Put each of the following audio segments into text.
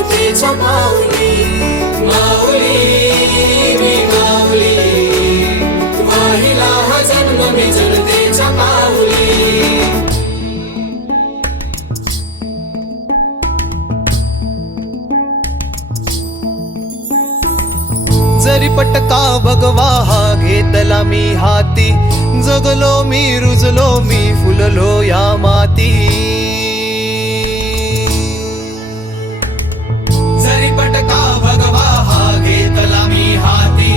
जनतेच्या माऊली. माऊली मी माऊली, वाहिला हा जन्म मी जनतेच्या माऊली. जरी पटका भगवा हा घेतला मी हाती, जगलो मी रुजलो मी फुललो या माती. जरी पटका भगवा हा घेतला मी हाती,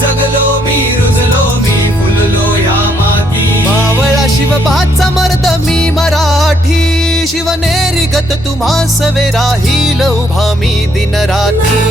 जगलो मी रुजलो मी फुललो या माती. मावळा शिवबाचा मर्द मी मराठी, शिवनेरी गत तुम्हा सवे राहील उभा मी दिन राती.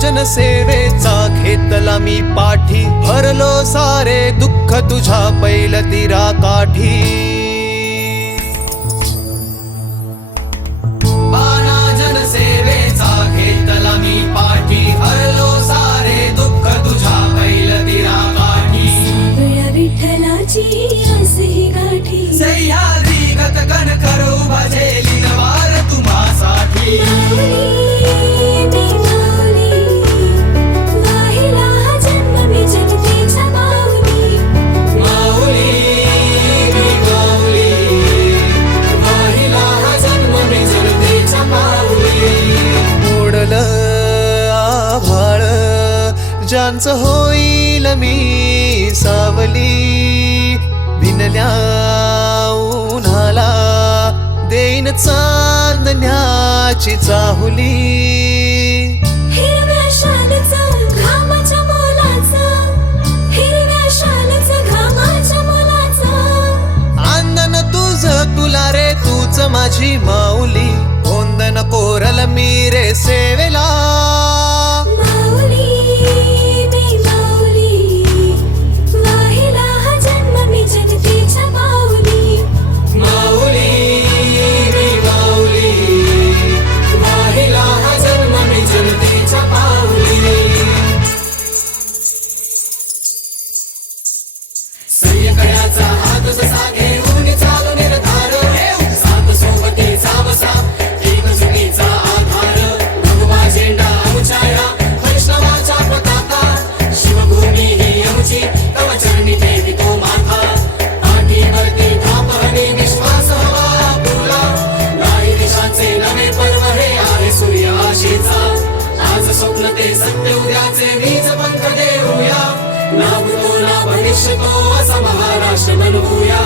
जनसेवेचा घेतला मी पाठी, हरलो सारे दुःख तुझ्या पैलतीरा काठी. बाणा जनसेवेचा घेतला मी पाठी, हरलो सारे दुःख तुझ्या पैलतीरा काठी. सावळ्या विठ्ठलाची आसही गाठी, सह्याद्री गत कणखर उभाजे लीलवार तुम्हासाठी. ज्यांचं होईल मी सावली, भिनल्या उन्हाला देईन चांदण्याची चाहुली. हिरव्या शालचं घामाच्या मोलाचं, हिरव्या शालचं घामाच्या मोलाचं. आंदन तुझं तुला रे तूच माझी माऊली, ओंदन कोरल मी रे सेवेला. सैन्यकड्याचा हात जसा घेऊन चालू निर्धार, सात सोबतीचा वसा एकजुटीचा आधार. भगवा झेंडा उंचाया वैष्णवाचा पताका, शिवभूमी ही आमची तव चरणी देवी तो माथा. पाठीवरती थाप हवी विश्वास हवा आपुला, नाही दिशांचे नवे पर्व हे आहे सूर्य आशेचा. आज स्वप्न ते सत्य उद्याचे वीज पंख देऊया, नाव तो ना भविष्य तो असा महाराष्ट्र बनवूया.